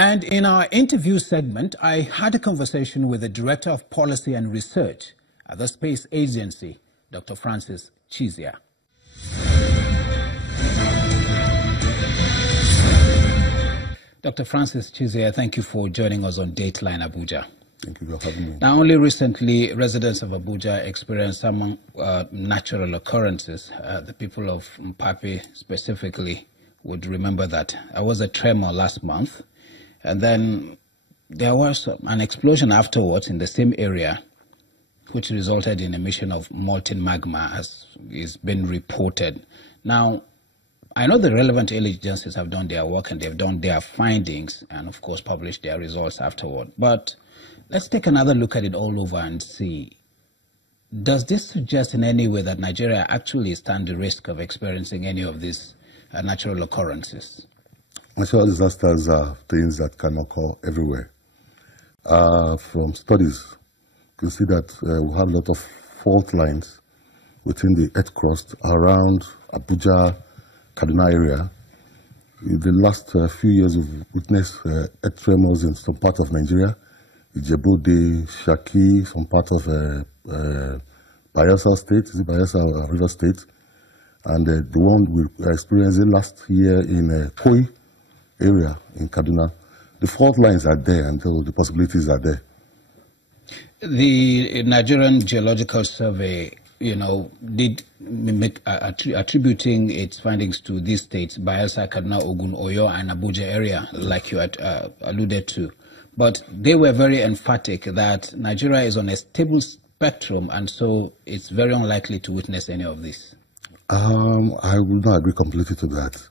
And in our interview segment, I had a conversation with the Director of Policy and Research at the Space Agency, Dr. Francis Chizia. Dr. Francis Chizia, thank you for joining us on Dateline Abuja. Thank you for having me. Now, only recently, residents of Abuja experienced some natural occurrences. The people of Mpapi specifically would remember that. There was a tremor last month, and then there was an explosion afterwards in the same area, which resulted in emission of molten magma, as is been reported. Now, I know the relevant agencies have done their work and they've done their findings and, of course, published their results afterward. But let's take another look at it all over and see, does this suggest in any way that Nigeria actually stands the risk of experiencing any of these natural occurrences? Natural disasters are things that can occur everywhere. From studies, you can see that we have a lot of fault lines within the earth crust around Abuja, Kaduna area. In the last few years, we've witnessed earth tremors in some part of Nigeria, Ijebu-Ode, Shaki, some part of Bayelsa State, is it Bayelsa River State, and the one we experienced last year in Koi area in Kaduna. The fault lines are there, and the possibilities are there. The Nigerian Geological Survey, did make attributing its findings to these states, Bayelsa, Kaduna, Ogun, Oyo, and Abuja area, like you had alluded to. But they were very emphatic that Nigeria is on a stable spectrum, and so it's very unlikely to witness any of this. I would not agree completely to that.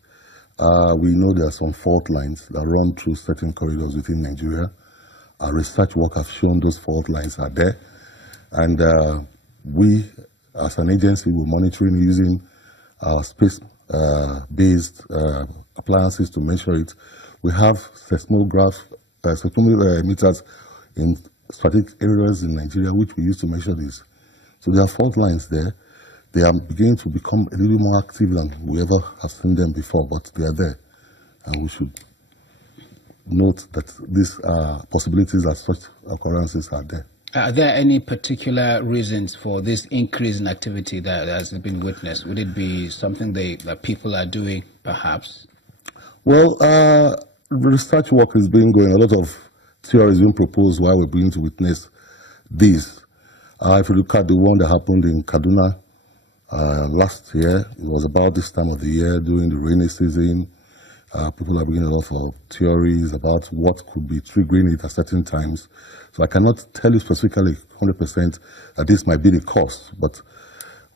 We know there are some fault lines that run through certain corridors within Nigeria. Our research work has shown those fault lines are there. And we, as an agency, we're monitoring using space-based appliances to measure it. We have seismometers in strategic areas in Nigeria, which we use to measure this. So there are fault lines there. They are beginning to become a little more active than we ever have seen them before, but they are there. And we should note that these possibilities that such occurrences are there. Are there any particular reasons for this increase in activity that has been witnessed? Would it be something that people are doing, perhaps? Well, research work is being going. A lot of theories being proposed while we're beginning to witness these. If you look at the one that happened in Kaduna last year, it was about this time of the year during the rainy season. People are bringing a lot of theories about what could be triggering it at certain times. So I cannot tell you specifically 100% that this might be the cause, but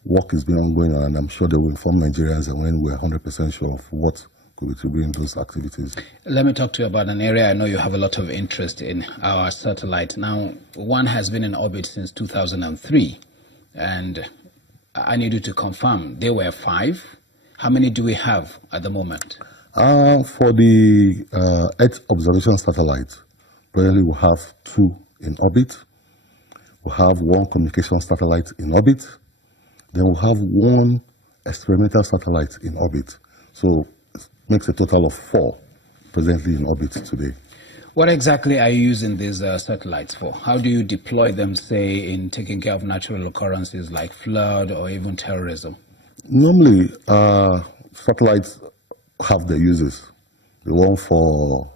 work is being ongoing, and I'm sure they will inform Nigerians when we're 100% sure of what could be triggering those activities. Let me talk to you about an area I know you have a lot of interest in, our satellite. Now, one has been in orbit since 2003, and I need you to confirm there were 5. How many do we have at the moment? For the Earth observation satellite, presently we have 2 in orbit. We have 1 communication satellite in orbit. Then we have 1 experimental satellite in orbit. So it makes a total of 4 presently in orbit today. What exactly are you using these satellites for? How do you deploy them, say, in taking care of natural occurrences like flood or even terrorism? Normally, satellites have their uses. The one for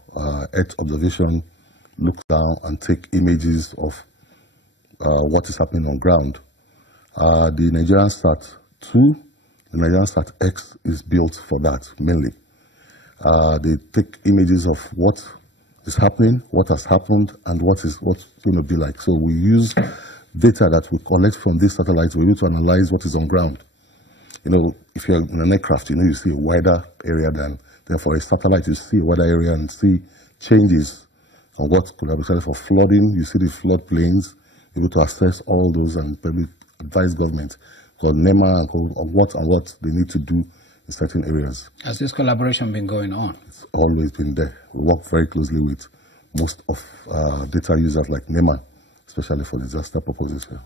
Earth observation, look down and take images of what is happening on ground. The Nigerian Sat-2, the Nigerian Sat-X is built for that mainly. They take images of what is happening, what has happened, and what's going to be like. So we use data that we collect from these satellites. We're able to analyze what is on ground. If you're in an aircraft, you see a wider area than for a satellite. You see a wider area and see changes on what could have been for flooding. You see the flood plains, able to assess all those and probably advise government called NEMA on what they need to do in certain areas. Has this collaboration been going on? It's always been there. We work very closely with most of data users like NEMA, especially for disaster purposes here.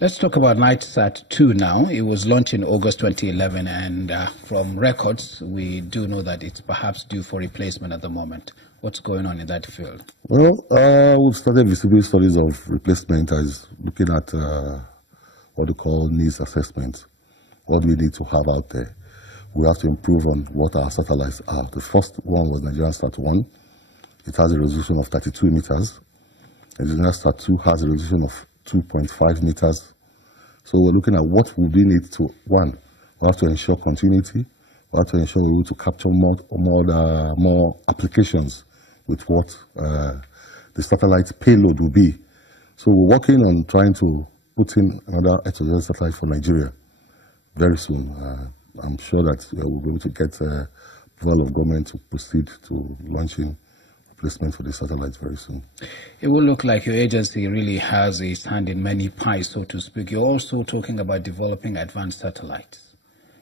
Let's talk about NightSat-2 now. It was launched in August 2011, and from records, we do know that it's perhaps due for replacement at the moment. What's going on in that field? Well, we've started visibility studies of replacement as looking at what we call needs assessment. What do we need to have out there? We have to improve on what our satellites are. The first one was Nigerian Sat 1. It has a resolution of 32 meters. Nigerian Sat 2 has a resolution of 2.5 meters. So we're looking at what would we need to, one, we have to ensure continuity. We have to ensure we're able to capture more applications with what the satellite payload will be. So we're working on trying to put in another Earth satellite for Nigeria very soon. I'm sure that we'll be able to get approval of government to proceed to launching replacement for the satellites very soon. It will look like your agency really has its hand in many pies, so to speak. You're also talking about developing advanced satellites.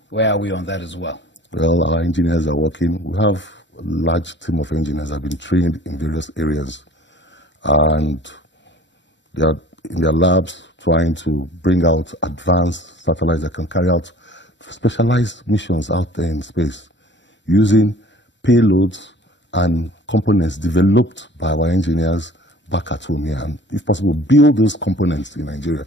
Where are we on that as well? Well, our engineers are working. We have a large team of engineers that have been trained in various areas, and they are in their labs trying to bring out advanced satellites that can carry out specialized missions out there in space using payloads and components developed by our engineers back at home here, and if possible, build those components in Nigeria.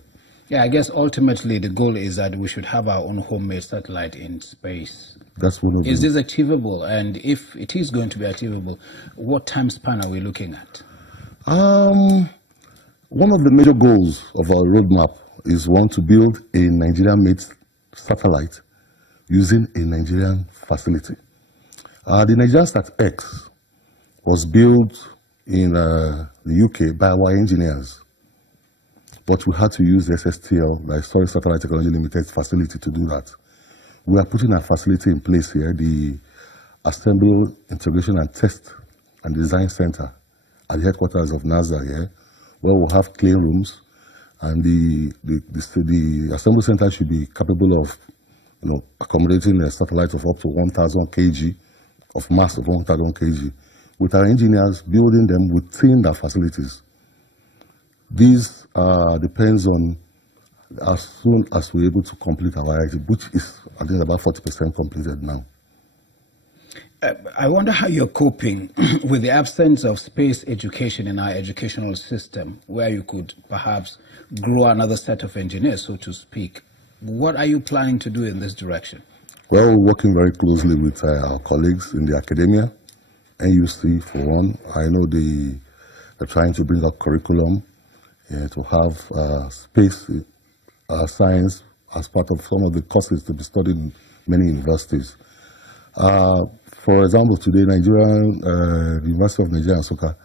Yeah, I guess ultimately the goal is that we should have our own homemade satellite in space. That's one of Is this achievable? And if it is going to be achievable, what time span are we looking at? One of the major goals of our roadmap is to build a Nigerian-made satellite using a Nigerian facility. The Nigerian Sat X was built in the UK by our engineers, but we had to use the SSTL, the Storage Satellite Technology Limited facility, to do that. We are putting a facility in place here, the Assembly, Integration and Test and Design Center at the headquarters of NASA here, where we'll have clean rooms, and the Assembly Center should be capable of accommodating a satellite of up to 1,000 kg, of mass of 1,000 kg, with our engineers building them within their facilities. These depends on as soon as we're able to complete our IT, which is, I think, about 40% completed now. I wonder how you're coping with the absence of space education in our educational system, where you could perhaps grow another set of engineers, so to speak. What are you planning to do in this direction? Well, we're working very closely with our colleagues in the academia, NUC for one. I know they're trying to bring up curriculum to have space science as part of some of the courses to be studied in many universities. For example, today, the University of Nigeria and Nsukka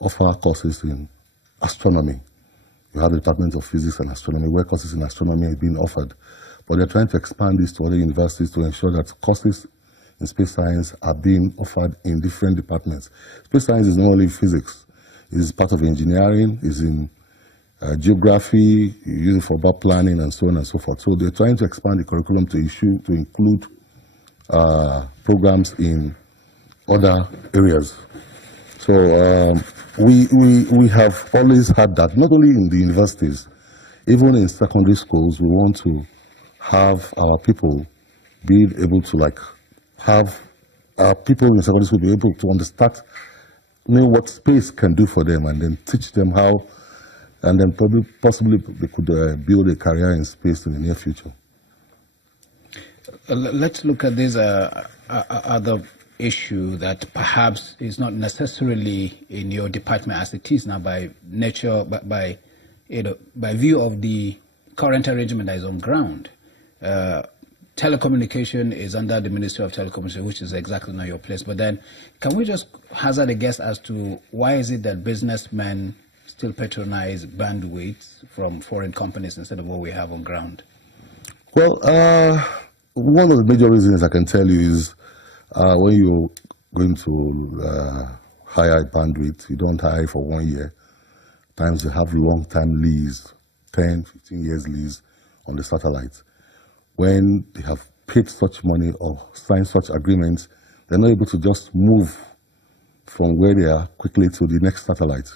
offer courses in astronomy. You have the Department of Physics and Astronomy, where courses in astronomy are being offered. But they're trying to expand this to other universities to ensure that courses in space science are being offered in different departments. Space science is not only physics. It's part of engineering, it's in geography, you use it for about planning and so on and so forth. So they're trying to expand the curriculum to include programs in other areas. So we have always had that, not only in the universities, even in secondary schools. We want to have our people be able to have our people in secondary school be able to understand, know what space can do for them, and then teach them how, and then possibly they could build a career in space in the near future. Let's look at this other issue that perhaps is not necessarily in your department as it is now by nature, but by view of the current arrangement that is on ground. Telecommunication is under the Ministry of Telecommunication, which is exactly not your place. But then, can we just hazard a guess as to why is it that businessmen still patronize bandwidth from foreign companies instead of what we have on ground? Well, one of the major reasons I can tell you is when you're going to hire a bandwidth, you don't hire for 1 year. Times you have long-term lease, 10, 15 years lease on the satellite. When they have paid such money or signed such agreements, they're not able to just move from where they are quickly to the next satellite,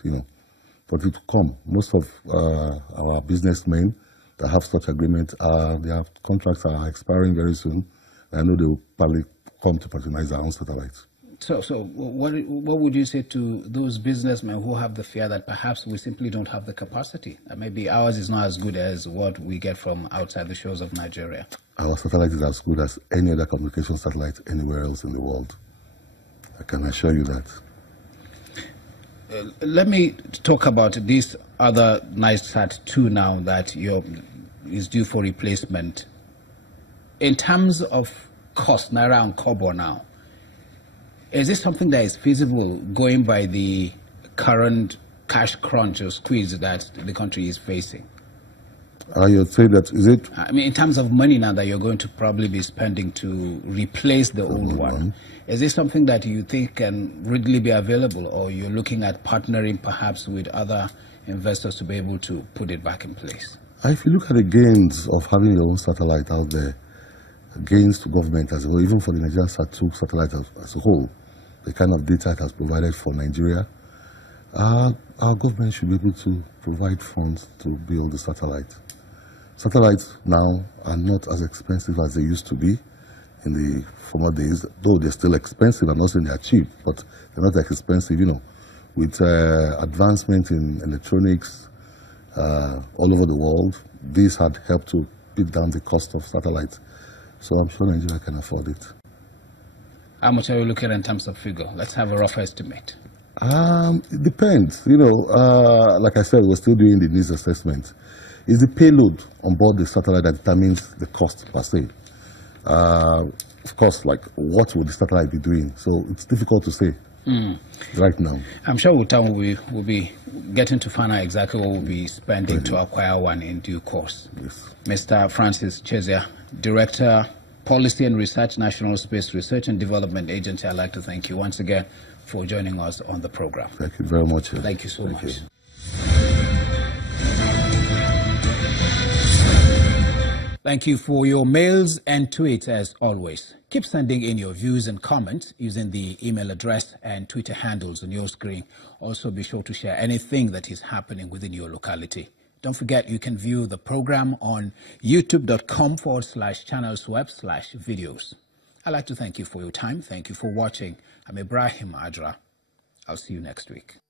But it will come. Most of our businessmen that have such agreements, their contracts are expiring very soon. I know they will probably come to patronize our own satellites. So what would you say to those businessmen who have the fear that perhaps we simply don't have the capacity? Maybe ours is not as good as what we get from outside the shores of Nigeria. Our satellite is as good as any other communication satellite anywhere else in the world. I can assure you that. Let me talk about this other NiceSat 2 now that is due for replacement. In terms of cost, Naira and Kobo now, is this something that is feasible going by the current cash crunch or squeeze that the country is facing? You'd say that, is it? I mean, in terms of money now that you're going to probably be spending to replace the old one, is this something that you think can readily be available, or you're looking at partnering perhaps with other investors to be able to put it back in place? If you look at the gains of having your own satellite out there, gains to government as a whole, even for the Nigerian Sat2 satellite as a whole, the kind of data it has provided for Nigeria, our government should be able to provide funds to build the satellite. Satellites now are not as expensive as they used to be in the former days, though they're still expensive. I'm not saying they're cheap, but they're not as expensive, you know. With advancement in electronics all over the world, this had helped to beat down the cost of satellites. So I'm sure Nigeria can afford it. How much are you looking at in terms of figure? Let's have a rough estimate. It depends. You know, like I said, we're still doing the needs assessment. It's the payload on board the satellite that determines the cost per se. Of course, like, what will the satellite be doing? So it's difficult to say right now. I'm sure we'll be getting to find out exactly what we'll be spending to acquire one in due course. Yes. Mr. Francis Chezia, Director, Policy and Research, National Space Research and Development Agency, I'd like to thank you once again for joining us on the program. Thank you very much. Thank you so much. You. Thank you for your mails and tweets as always. Keep sending in your views and comments using the email address and Twitter handles on your screen. Also be sure to share anything that is happening within your locality. Don't forget you can view the program on youtube.com/channelsweb/videos. I'd like to thank you for your time. Thank you for watching. I'm Ibrahim Adra. I'll see you next week.